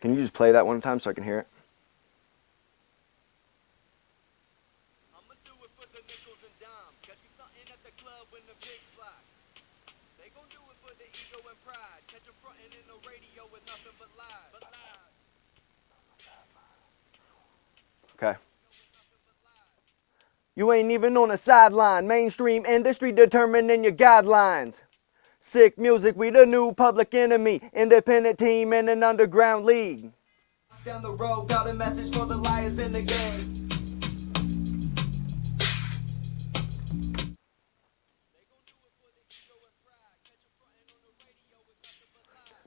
Can you just play that one time so I can hear it? I'ma do it for the nickels and dimes. Catch you something at the club when the pigs fly. They gon' do it for the ego and pride. Catch 'em frontin' in the radio with nothing but lies. Okay. You ain't even on the sideline. Mainstream industry determining your guidelines. Sick music, we the new public enemy. Independent team in an underground league. Down the road, got a message for the liars in the game.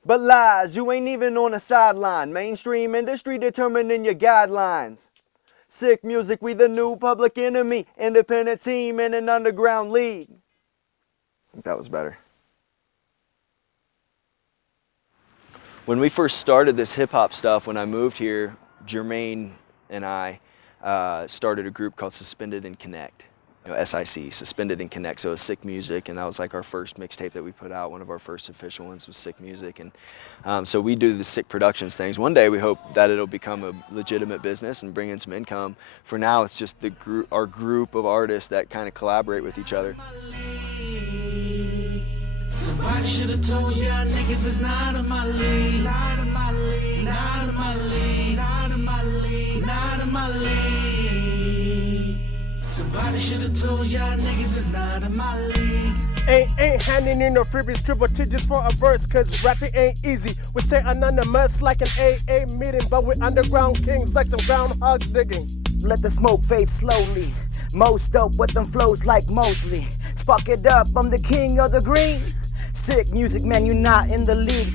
But lies, you ain't even on the sideline. Mainstream industry determining your guidelines. Sick music, we the new public enemy. Independent team in an underground league. I think that was better. When we first started this hip hop stuff, when I moved here, Jermaine and I started a group called Suspended and Connect. You know, SIC, Suspended and Connect. So it was Sick Music, and that was like our first mixtape that we put out. One of our first official ones was Sick Music, and so we do the Sick Productions things. One day we hope that it'll become a legitimate business and bring in some income. For now, it's just our group of artists that kind of collaborate with each other. Somebody should have told y'all niggas it's not in my league, not in my league, not in my league, not in my league, not in my league. Somebody should have told y'all niggas it's not in my league. Ain't handing in no freebies, triple digits for a verse, cause rapping ain't easy. We stay anonymous like an AA meeting, but we're underground kings like some groundhogs digging. Let the smoke fade slowly. Most dope with them flows like Mosley. Spark it up, I'm the king of the green. Sick music, man, you not in the league.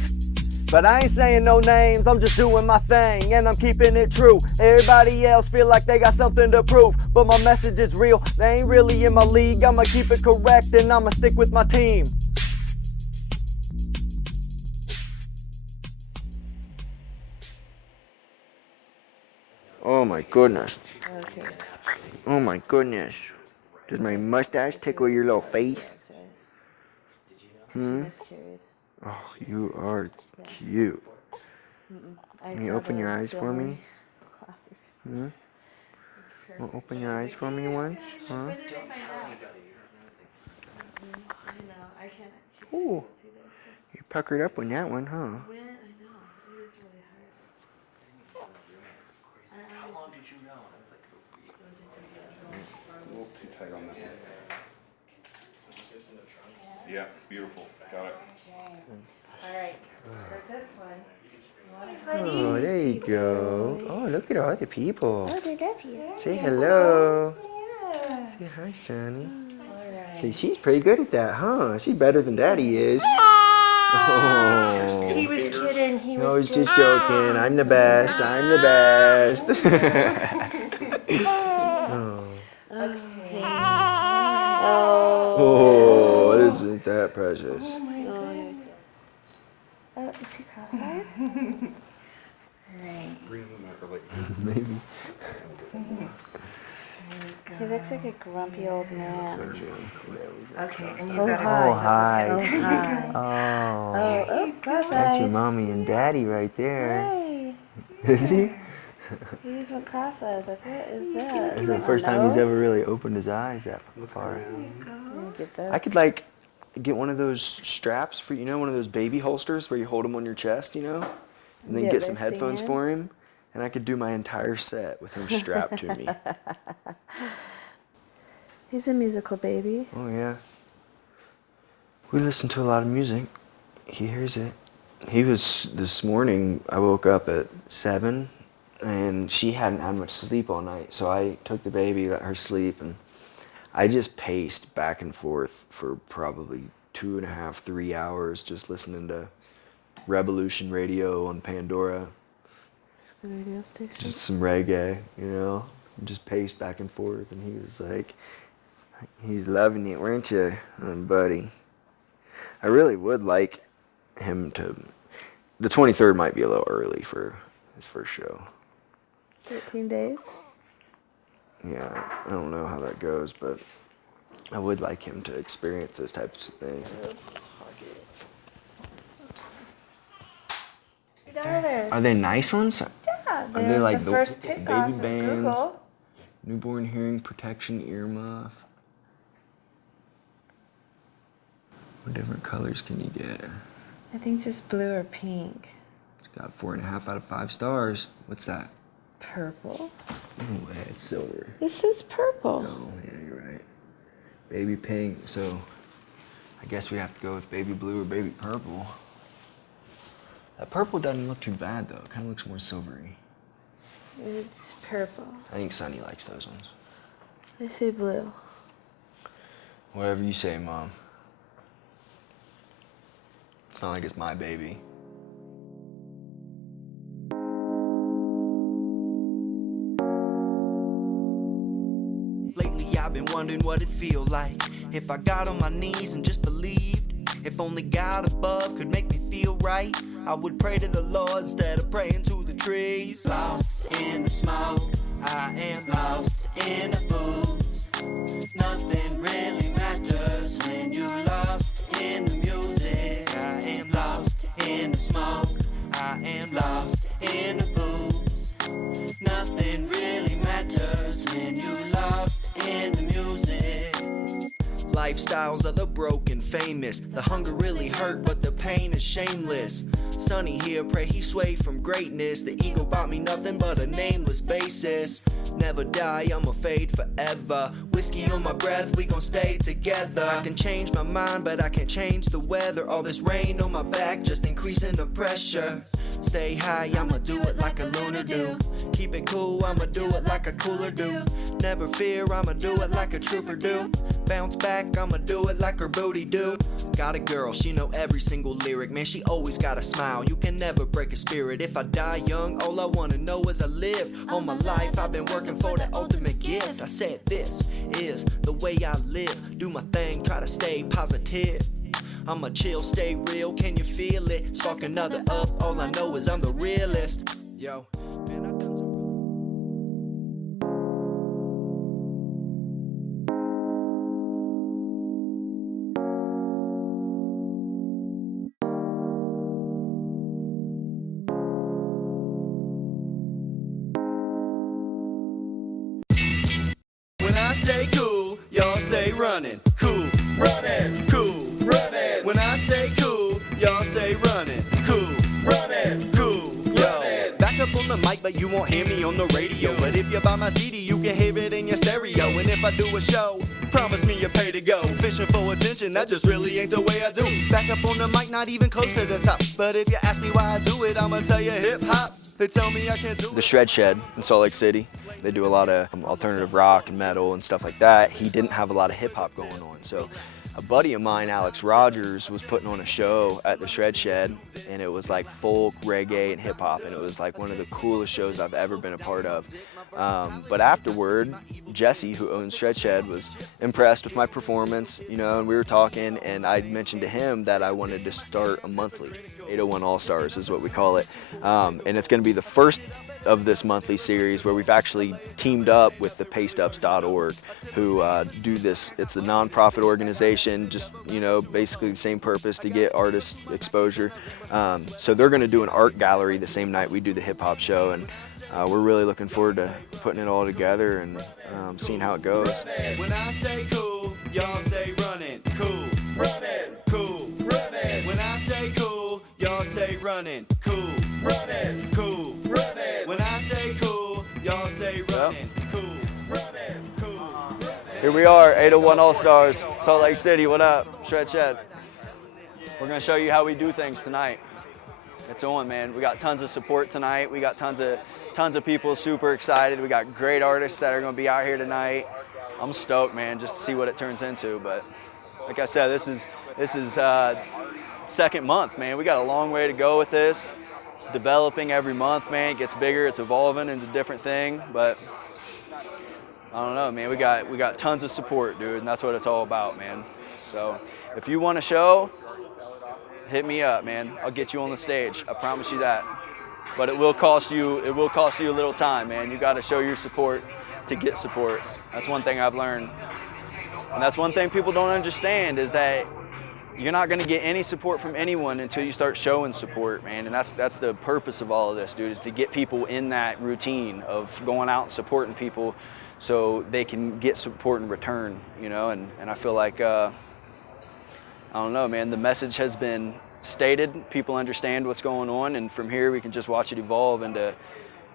But I ain't saying no names, I'm just doing my thing, and I'm keeping it true. Everybody else feel like they got something to prove, but my message is real, they ain't really in my league. I'ma keep it correct and I'ma stick with my team. Oh my goodness. Okay. Oh my goodness. Does my mustache tickle your little face? Miscarried. Oh, you are cute. Can you open your eyes for me? Hmm? Well, open your eyes for me once? Huh? I know. I can't. Ooh. You puckered up on that one, huh? I know. It is really hard. How long did you know? I was like A little too tight on that one. Yeah, beautiful. Got it. All right. For this one. Oh, there you go. Oh, look at all the people. Oh, they're deputy. Say hello. Yeah. Say hi, Sonny. All right. Say, she's pretty good at that, huh? She's better than Daddy is. Oh. He was kidding. He No, was he's just joking. I'm the best. I'm the best. Oh. Okay. Oh, isn't that precious? Oh my god. Oh, is he cross-eyed? Right. Maybe. He looks like a grumpy old man. Okay, and you Oh, got hi. Oh, hi. Oh, hi. Oh. Oh, That's your cross-eyed. mommy and daddy right there. Hey. Is he? He just went cross-eyed. Like, what is that? It's the first time he's ever really opened his eyes that far. I could like get one of those straps for, one of those baby holsters where you hold him on your chest, and then Yeah, get some they're headphones singing. for him, and I could do my entire set with him strapped to me. He's a musical baby. Oh yeah. We listen to a lot of music. He hears it. This morning, I woke up at 7, and she hadn't had much sleep all night, so I took the baby, let her sleep, and I just paced back and forth for probably 2.5, 3 hours just listening to Revolution Radio on Pandora. Radio station. Just some reggae, just paced back and forth, and he was like, he's loving it, weren't you, buddy? I really would like him to, the 23rd might be a little early for his first show. 13 days. Yeah, I don't know how that goes, but I would like him to experience those types of things. Are they nice ones? Yeah, Are they like the first pick baby off of bands? Google. Newborn hearing protection earmuff. What different colors can you get? I think just blue or pink. It's got 4.5 out of 5 stars. What's that? Purple. No way, it's silver. This is purple. Oh, yeah, you're right. Baby pink, so I guess we have to go with baby blue or baby purple. That purple doesn't look too bad though. It kind of looks more silvery. It's purple. I think Sunny likes those ones. I say blue. Whatever you say, Mom. It's not like it's my baby. Lately I've been wondering what it feel like if I got on my knees and just believed. If only God above could make me feel right, I would pray to the Lord instead of praying to the trees. Lost in the smoke, I am lost in the booze. Nothing really matters when you're lost in the music. I am lost in the smoke, I am lost in the booze. Nothing really matters when you're lost in the music. Lifestyles of the broken, famous. The hunger really hurt, but the pain is shameless. Sonny here, pray he sway from greatness. The ego bought me nothing but a nameless basis. Never die, I'ma fade forever. Whiskey on my breath, we gon' stay together. I can change my mind, but I can't change the weather. All this rain on my back, just increasing the pressure. Stay high, I'ma do it like a lunar do. Keep it cool, I'ma do it like a cooler do. Never fear, I'ma do it like a trooper do. Bounce back, I'ma do it like her booty do. Got a girl, she know every single lyric. Man, she always got a smile, you can never break a spirit. If I die young, all I wanna know is I live. All my life, I've been working for the ultimate gift. I said this is the way I live. Do my thing, try to stay positive. I'ma chill, stay real, can you feel it? Spark another up, all I know is I'm the realest. Yo, man, I done some When I say cool, y'all say running. Cool, running, cool, running. When I say cool, y'all say running. Cool, running, cool, yo. Back up on the mic, but you won't hear me on the radio. But if you buy my CD, you can hear it in your stereo. And if I do a show, promise me you're paid to go. Fishing for attention, that just really ain't the way I do. Back up on the mic, not even close to the top. But if you ask me why I do it, I'ma tell you hip hop. They tell me I can't do it. The Shred Shed in Salt Lake City. They do a lot of alternative rock and metal and stuff like that. He didn't have a lot of hip hop going on. So a buddy of mine, Alex Rogers, was putting on a show at the Shred Shed, and it was like folk, reggae, and hip hop. And it was like one of the coolest shows I've ever been a part of. But afterward, Jesse, who owns Shred Shed, was impressed with my performance, you know, and we were talking, and I mentioned to him that I wanted to start a monthly. 801 All-Stars is what we call it. And it's going to be the first of this monthly series where we've actually teamed up with the paystups.org, who do this. It's a non-profit organization, just, you know, basically the same purpose, to get artists exposure. So they're going to do an art gallery the same night we do the hip-hop show, and we're really looking forward to putting it all together and seeing how it goes. When I say cool, y'all say running. Cool, running, cool, running. When I say cool, y'all say running. Cool, running, cool, running. When I say cool, y'all say running. Cool, running, cool, running. Here we are, 801 All-Stars, Salt Lake City. What up? Shred Shed. We're going to show you how we do things tonight. It's on, man. We got tons of support tonight. We got tons of people super excited. We got great artists that are going to be out here tonight. I'm stoked, man, just to see what it turns into. But like I said, this is second month, man. We got a long way to go with this. It's developing every month, man. It gets bigger. It's evolving into a different thing. But I don't know, man. We got tons of support, dude, and that's what it's all about, man. So if you want a show, hit me up, man. I'll get you on the stage. I promise you that. But it will cost you a little time, man. You got to show your support to get support. That's one thing I've learned. And that's one thing people don't understand, is that you're not going to get any support from anyone until you start showing support, man. And that's the purpose of all of this, dude, is to get people in that routine of going out and supporting people so they can get support in return, you know. And I feel like, I don't know, man, the message has been stated, people understand what's going on, and from here we can just watch it evolve into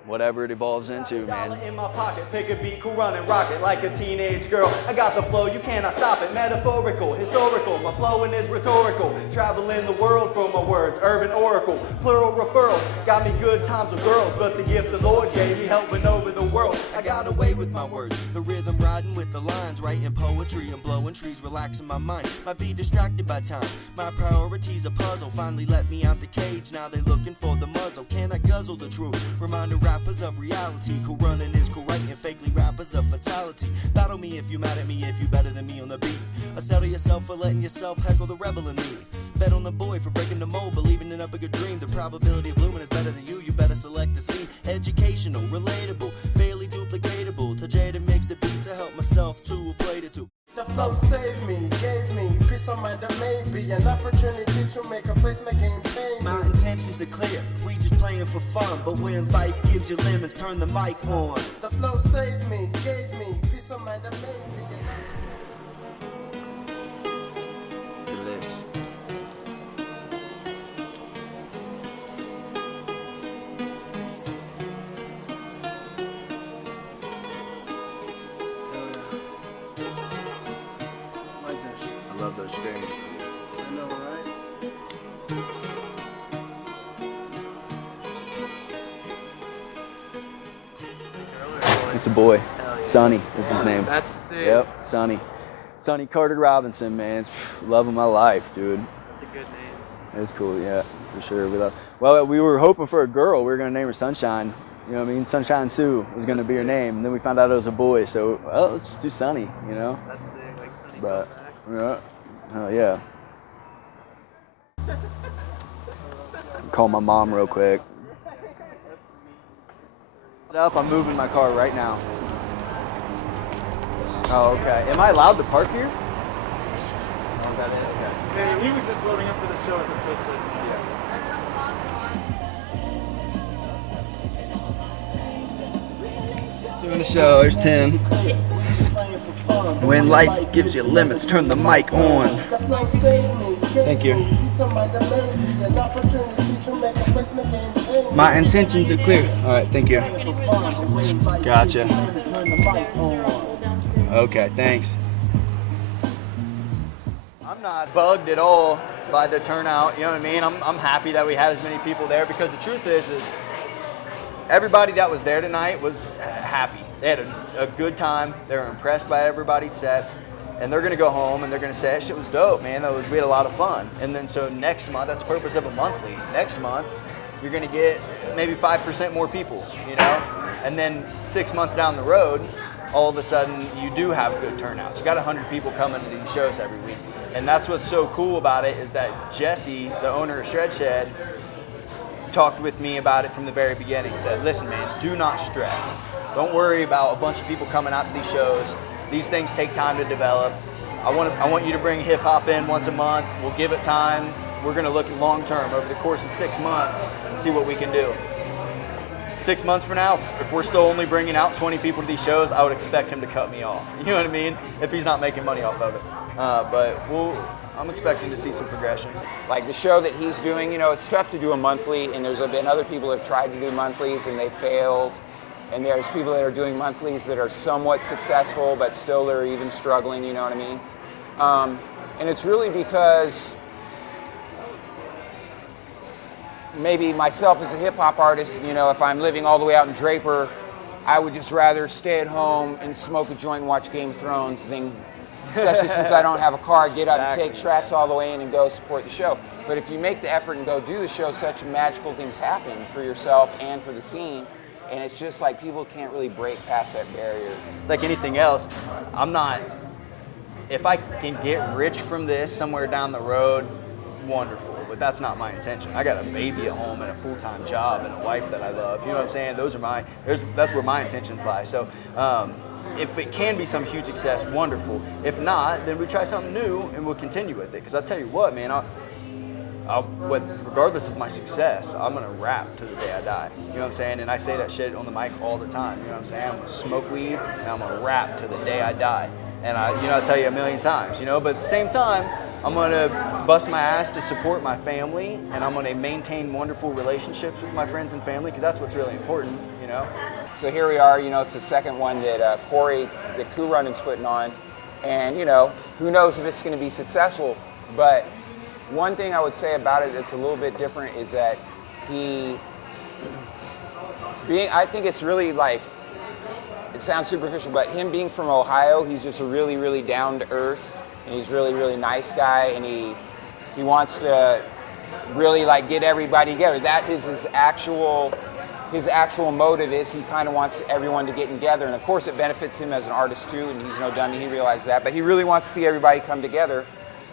whatever it evolves into, man. In my pocket, pick a beat, Coorunnin, rock it like a teenage girl. I got the flow, you cannot stop it. Metaphorical, historical, my flowing is rhetorical. Traveling the world for my words, urban oracle. Plural referrals, got me good times with girls, but the gift the Lord gave me helping over the world. I got away with my words, the rhythm riding with the lines, writing poetry and blowing trees, relaxing my mind. Might be distracted by time, my priorities a puzzle. Finally let me out the cage, now they looking for the muzzle. Can I guzzle the truth? Reminder rappers of reality. Coorunnin is co-writing, fakely rappers of fatality. Battle me if you mad at me, if you better than me on the beat. Or settle yourself for letting yourself heckle the rebel in me. Bet on the boy for breaking the mold, believing in a bigger dream. The probability of blooming is better than you better select the scene. Educational, relatable, barely duplicatable. To Jada mix the beat to help myself to a plate or two. The flow saved me, gave me peace of mind, that may be an opportunity to make a place in the game pay me. My intentions are clear, we just playing for fun. But when life gives you lemons, turn the mic on. The flow saved me, gave me peace of mind, that may be an Delish. I love those strings. I know, right? It's a boy. Sonny is his name. That's sick. Yep, Sonny. Sonny Carter Robinson, man. Love of my life, dude. That's a good name. It's cool, yeah, for sure. Well, we were hoping for a girl. We were gonna name her Sunshine. You know what I mean? Sunshine Sue was gonna be her name. And then we found out it was a boy, so well, let's just do Sonny, you know? That's sick. Like Sonny But Back. yeah, hell yeah. Call my mom real quick. I'm moving my car right now. Oh, okay. Am I allowed to park here? Oh, is that it? Okay. Yeah, he was just loading up for the show at the switch. Doing the show. There's Tim. When life gives you limits, turn the mic on. Thank you. My intentions are clear. All right, thank you. Gotcha. Okay, thanks. I'm not bugged at all by the turnout, you know what I mean? I'm happy that we had as many people there because the truth is everybody that was there tonight was happy. They had a good time. They were impressed by everybody's sets. And they're going to go home and they're going to say, that shit was dope, man. We had a lot of fun. And then so next month, that's the purpose of a monthly. Next month, you're going to get maybe 5% more people, you know? And then 6 months down the road, all of a sudden, you do have good turnouts. You got 100 people coming to these shows every week. And that's what's so cool about it is that Jesse, the owner of Shred Shed, talked with me about it from the very beginning. Said, listen, man, do not stress. Don't worry about a bunch of people coming out to these shows. These things take time to develop. I want you to bring hip hop in once a month. We'll give it time. We're gonna look long term over the course of 6 months, see what we can do. 6 months from now, if we're still only bringing out 20 people to these shows, I would expect him to cut me off. You know what I mean? If he's not making money off of it. But I'm expecting to see some progression. Like the show that he's doing, you know, it's tough to do a monthly, and there's been other people that have tried to do monthlies and they failed. And there's people that are doing monthlies that are somewhat successful, but still they're even struggling, you know what I mean? And it's really because maybe myself as a hip hop artist, you know, if I'm living all the way out in Draper, I would just rather stay at home and smoke a joint and watch Game of Thrones than, especially since I don't have a car, get out and take tracks all the way in and go support the show. But if you make the effort and go do the show, such magical things happen for yourself and for the scene. And it's just like people can't really break past that barrier. It's like anything else. If I can get rich from this somewhere down the road, wonderful. but that's not my intention. I got a baby at home and a full-time job and a wife that I love. You know what I'm saying? That's where my intentions lie. So if it can be some huge success, wonderful. If not, then we try something new and we'll continue with it. Because I'll tell you what, man, regardless of my success, I'm gonna rap to the day I die. You know what I'm saying? And I say that shit on the mic all the time. You know what I'm saying? I'm gonna smoke weed and I'm gonna rap to the day I die. And I'll tell you a million times, but at the same time, I'm gonna bust my ass to support my family, and I'm gonna maintain wonderful relationships with my friends and family, because that's what's really important, So here we are, it's the second one that Coorunnin's putting on, and who knows if it's gonna be successful, but one thing I would say about it that's a little bit different is that I think it's really like, it sounds superficial, but him being from Ohio, he's just a really, really down to earth, and he's really, really nice guy, and he wants to really like get everybody together. That is his actual motive is he kind of wants everyone to get together, and of course it benefits him as an artist too, and he's no dummy, he realizes that, but he really wants to see everybody come together.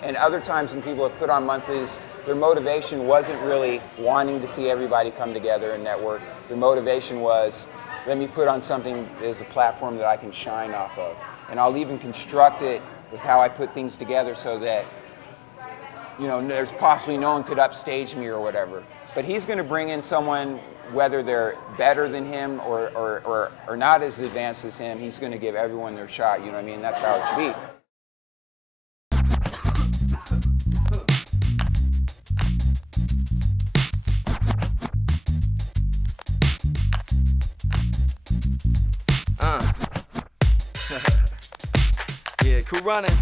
And other times when people have put on monthlies, their motivation wasn't really wanting to see everybody come together and network. Their motivation was, let me put on something as a platform that I can shine off of. And I'll even construct it with how I put things together so that, there's possibly no one could upstage me or whatever. But he's going to bring in someone, whether they're better than him or not as advanced as him, he's going to give everyone their shot, you know what I mean? That's how it should be. Yeah, Coorunnin.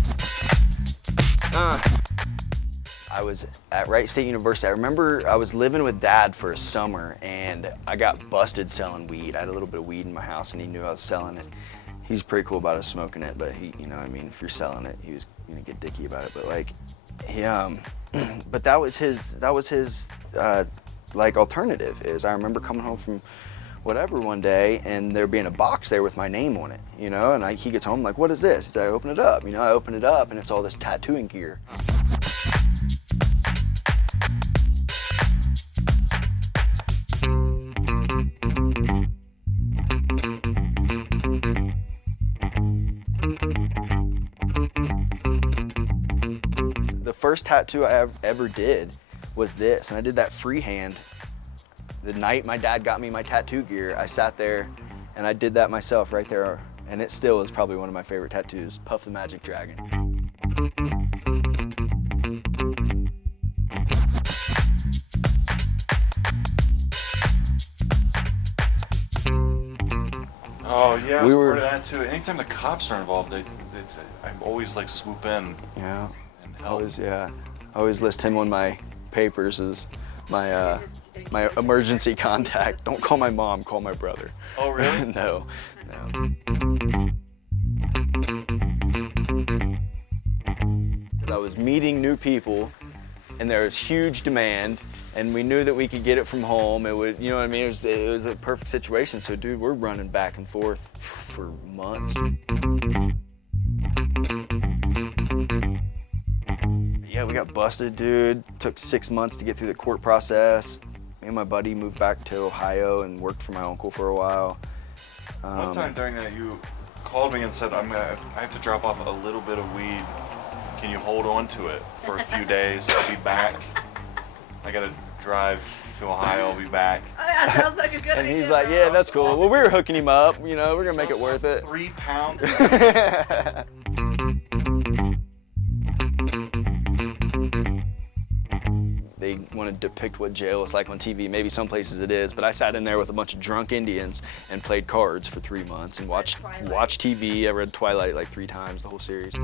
I was at Wright State University. I remember I was living with Dad for a summer, and I got busted selling weed. I had a little bit of weed in my house, and he knew I was selling it. He's pretty cool about us smoking it, but if you're selling it, he was gonna get dicky about it. But like, but that was his alternative. I remember coming home from whatever one day, and there being a box there with my name on it, and he gets home like, what is this? I open it up, I open it up, and it's all this tattooing gear. The first tattoo I ever did was this, and I did that freehand. The night my dad got me my tattoo gear, I sat there and I did that myself right there, and it still is probably one of my favorite tattoos, Puff the Magic Dragon. Oh yeah, I was part of that too. Anytime the cops are involved, I always like swoop in. Yeah. And help. I always list him on my papers as my emergency contact. Don't call my mom, call my brother. Oh really? No. I was meeting new people, and there was huge demand, and we knew that we could get it from home. It would, it was a perfect situation. So dude, we're running back and forth for months. Yeah, we got busted, dude. Took 6 months to get through the court process. Me and my buddy moved back to Ohio and worked for my uncle for a while. One time during that, you called me and said, I have to drop off a little bit of weed. Can you hold on to it for a few days? I'll be back. I gotta drive to Ohio, I'll be back. Oh, yeah, sounds like a good And idea. he's like, yeah, that's cool. Well, we were hooking him up. We're gonna make it worth it. 3 pounds? They want to depict what jail is like on TV. Maybe some places it is, but I sat in there with a bunch of drunk Indians and played cards for 3 months and watched TV. I read Twilight like 3 times, the whole series.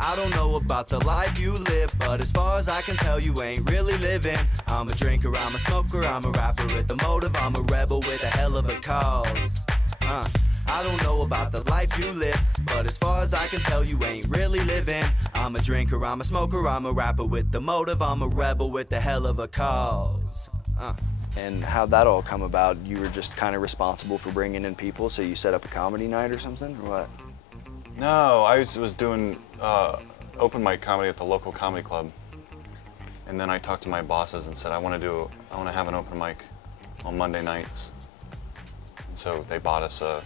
I don't know about the life you live, but as far as I can tell, you ain't really living. I'm a drinker, I'm a smoker, I'm a rapper with a motive, I'm a rebel with a hell of a cause. I don't know about the life you live, but as far as I can tell, you ain't really living. I'm a drinker, I'm a smoker, I'm a rapper with the motive, I'm a rebel with a hell of a cause. And how'd that all come about? You were just kind of responsible for bringing in people, so you set up a comedy night or something, or what? No, I was doing open mic comedy at the local comedy club, and then I talked to my bosses and said I want to have an open mic on Monday nights. And so they bought us a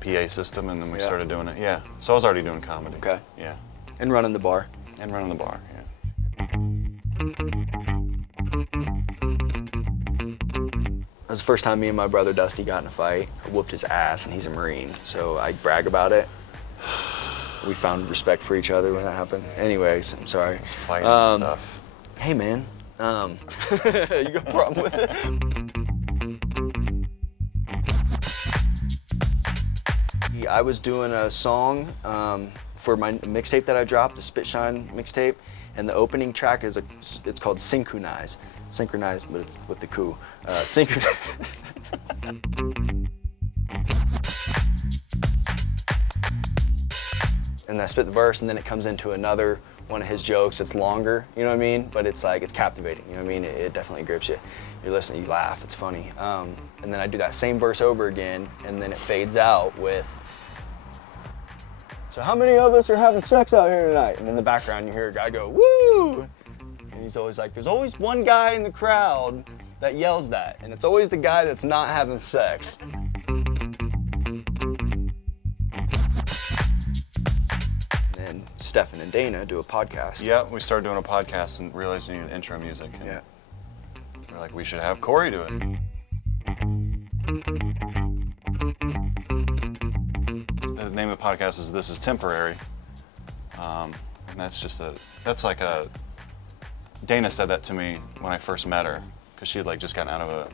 PA system, and then we started doing it. Yeah, so I was already doing comedy. Okay. Yeah. And running the bar. And running the bar. Yeah. That was the first time me and my brother Dusty got in a fight. I whooped his ass, and he's a Marine, so I brag about it. We found respect for each other when that happened. Anyways, I'm sorry. It's fighting and stuff. Hey, man. You got a problem with it? I was doing a song for my mixtape that I dropped, the Spitshine mixtape, and the opening track it's called Synchronize. Synchronize, but it's with the Coo. Synchronize. And I spit the verse, and then it comes into another one of his jokes. It's longer, you know what I mean? But it's like, it's captivating, you know what I mean? It definitely grips you. You're listening, you laugh, it's funny. And then I do that same verse over again, and then it fades out with, so how many of us are having sex out here tonight? And in the background, you hear a guy go, woo! And he's always like, there's always one guy in the crowd that yells that, and it's always the guy that's not having sex. And Stefan and Dana do a podcast. Yeah, we started doing a podcast and realized we needed intro music. And Yeah. we're like, we should have Corey do it. The name of the podcast is This Is Temporary. And that's like a, Dana said that to me when I first met her, because she had like just gotten out of a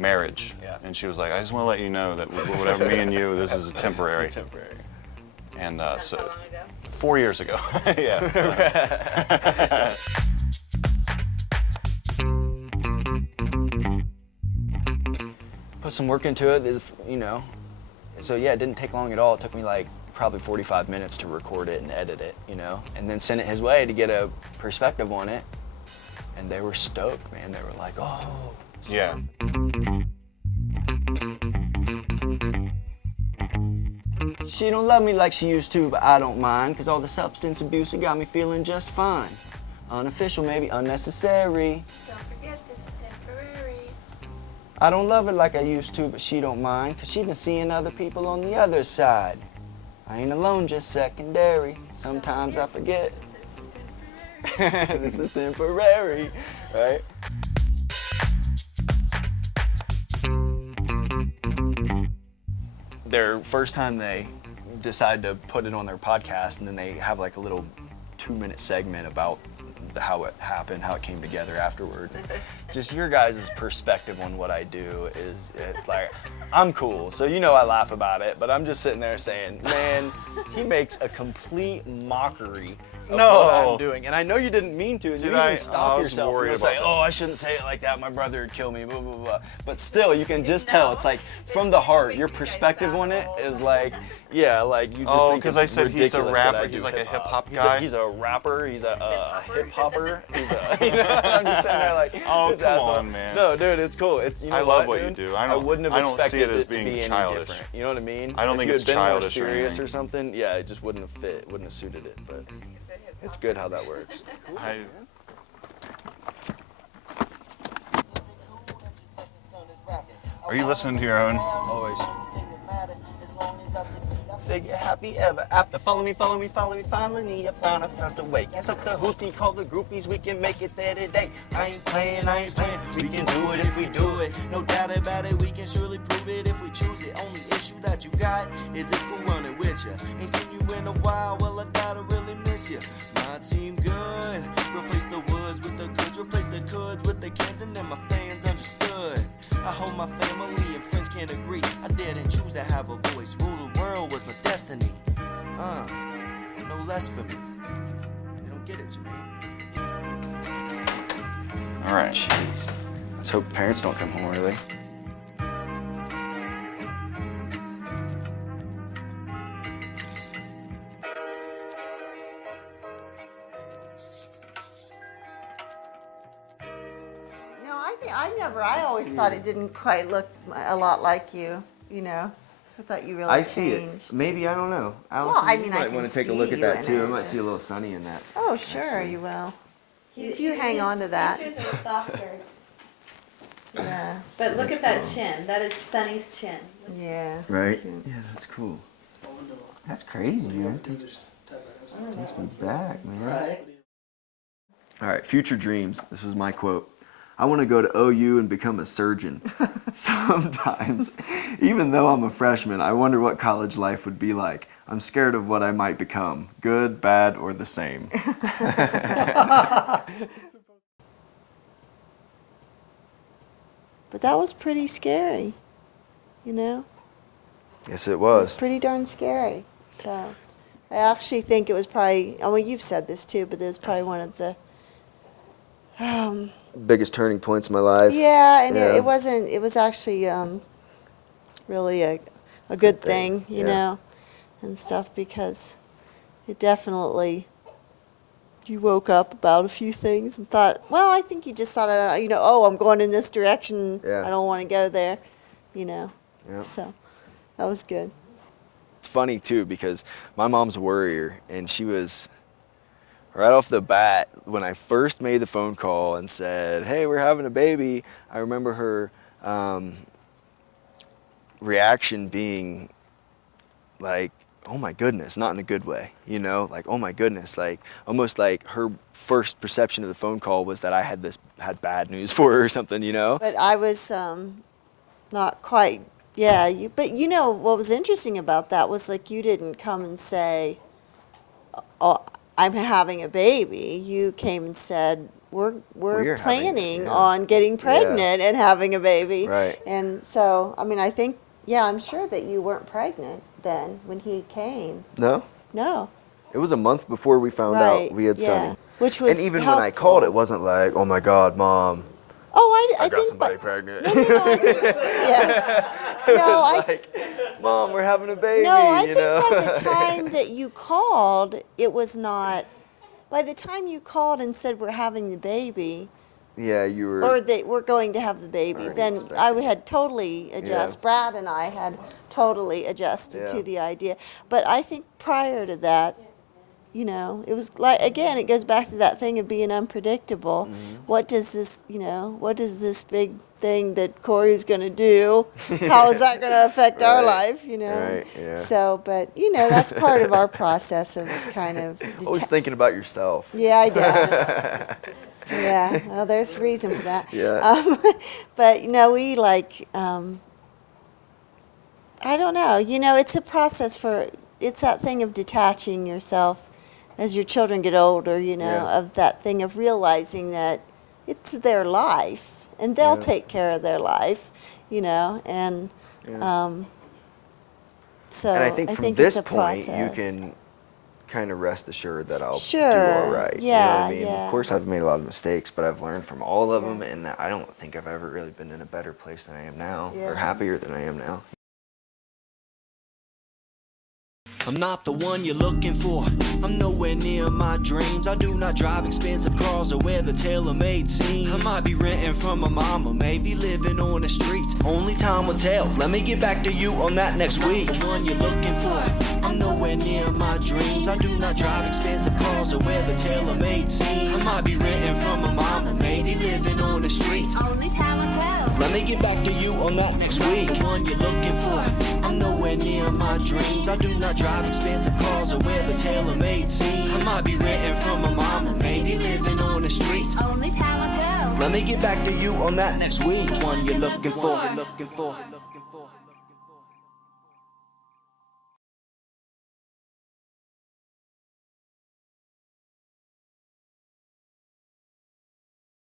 marriage. Yeah. And she was like, I just want to let you know that whatever me and you, this is temporary. This is temporary. And so, How long ago? 4 years ago. Yeah. Put some work into it, you know. So yeah, it didn't take long at all. It took me like probably 45 minutes to record it and edit it, you know, and then send it his way to get a perspective on it. And they were stoked, man. They were like, oh. Yeah. She don't love me like she used to, but I don't mind, cause all the substance abuse it got me feeling just fine. Unofficial, maybe unnecessary. Don't forget this is temporary. I don't love her like I used to, but she don't mind, cause she been seeing other people on the other side. I ain't alone, just secondary. Sometimes I forget. This is temporary, right? Their first time they decide to put it on their podcast, and then they have like a little 2-minute segment about how it happened, how it came together afterward. Just your guys' perspective on what I do is like, I'm cool, so you know I laugh about it, but I'm just sitting there saying, man, he makes a complete mockery of what I'm doing. And I know you didn't mean to, and you didn't even stop yourself from saying, oh, I shouldn't say it like that, my brother would kill me, blah, blah, blah. But still, you can just tell, it's like, from the heart, your perspective on it is like, yeah, like you just think it's I said ridiculous he's a that rapper, I do he's like a hip-hop. hip-hop guy. He's a rapper, he's a hip-hopper, he's a, you know, I'm just sitting there like, oh, this come asshole. on, man. No, dude, it's cool. It's, you know I love what you dude? do. I wouldn't have expected see it as to being be any childish. different. You know what I mean? I don't if think you it's had been more childish or serious anything. or something, yeah, it just wouldn't have fit, wouldn't have suited it, but it's good how that works. Are you listening to your own? Always. They get happy ever after. Follow me, follow me, follow me. Finally, I found a faster way. Guess up the hootie, call the groupies. We can make it there today. I ain't playing. We can do it if we do it. No doubt about it, we can surely prove it if we choose it. Only issue that you got is if Coorunnin with ya. Ain't seen you in a while, well I doubt I really miss ya. My team good, replace the woods with the goods, replace the coulds with the cans, and then my fans understood. I hope my family and friends can agree. I didn't choose to have a voice, rule the world was my destiny. No less for me. They don't get it, Jermaine. All right. Jeez. Let's hope parents don't come home early. No, I always thought it didn't quite look a lot like you, you know. I thought you really I changed. see it. Maybe, I don't know. Allison, I you mean, I might can want to take a see look at you that in too. I it. might see a little Sunny in that. Oh, sure, you will. If you hang on to that. Features are softer. Yeah. But look at that chin. That is Sunny's chin. Yeah. Right? Yeah, that's cool. That's crazy, man. Takes me back, man. All right, future dreams. This was my quote. I want to go to OU and become a surgeon. Sometimes, even though I'm a freshman, I wonder what college life would be like. I'm scared of what I might become. Good, bad, or the same. But that was pretty scary, you know? Yes, it It was was. pretty darn scary. So I actually think it was probably, oh, well, you've said this too, but it was probably one of the, Biggest turning points in my life. yeah, and Yeah. It wasn't, it was actually really a good thing, you yeah. know, and stuff, because it definitely, you woke up about a few things and thought, well, I think you just thought, you know, oh, I'm going in this direction. Yeah. I don't want to go there, you know. Yeah. So that was good. It's funny too because my mom's a worrier, and she was right off the bat when I first made the phone call and said, "Hey, we're having a baby." I remember her reaction being like, "Oh my goodness," not in a good way, you know, like, "Oh my goodness," like almost like her first perception of the phone call was that I had bad news for her or something, you know. But I was not quite, yeah. But you know what was interesting about that was like you didn't come and say, "Oh, I'm having a baby." You came and said, "We're you're planning yeah. on getting pregnant and having a baby." Right. And so, I mean, I think, yeah, I'm sure that you weren't pregnant then when he came. No, No. it was a month before we found Right. out we had yeah. Sunny. Which was And even when I called, it wasn't like, "Oh my God, Mom, Oh, I I got think, somebody pregnant." No, I think, yeah. No, I like, "Mom, we're having a baby." No, I you think know? by the time that you called, it was not. By the time you called and said we're having the baby, yeah, you were. or that we're going to have the baby, Already then I had totally adjusted. Yeah. Brad and I had totally adjusted Yeah. to the idea. But I think prior to that, you know, it was like, again, it goes back to that thing of being unpredictable. Mm-hmm. What does this, you know, what is this big thing that Corey's going to do? How is that going to affect our Right. life, you know? Right, yeah. So, but, you know, that's part of our process of kind of. Always thinking about yourself. Yeah, I do. Yeah, well, there's reason for that. Yeah. But, you know, we like, I don't know, you know, it's a process it's that thing of detaching yourself as your children get older, you know, Yeah. of that thing of realizing that it's their life and they'll Yeah. take care of their life, you know, and Yeah. so And I think from it's this a point, you process. can kind of rest assured that I'll do Sure. all right. Yeah, you know what I mean? yeah. Of course, I've made a lot of mistakes, but I've learned from all of them, and I don't think I've ever really been in a better place than I am now, or Yeah. happier than I am now. I'm not the one you're looking for. I'm nowhere near my dreams. I do not drive expensive cars or wear the tailor-made scenes. I might be renting from my mama, maybe living on the streets. Only time will tell. Let me get back to you on that next week. The one you're looking for. I'm nowhere near my dreams. I do not drive expensive cars or wear the tailor-made scenes. I might be renting from my mama, maybe living on the streets. Only time will tell. Let me get back to you on that next week. The one you're looking for. I'm nowhere near my dreams. I do not drive expensive cars or wear the tailor-made scenes. I might be renting from my mama, maybe living on the streets. Only time will tell. Let me get back to you on that next week. The one you're looking for.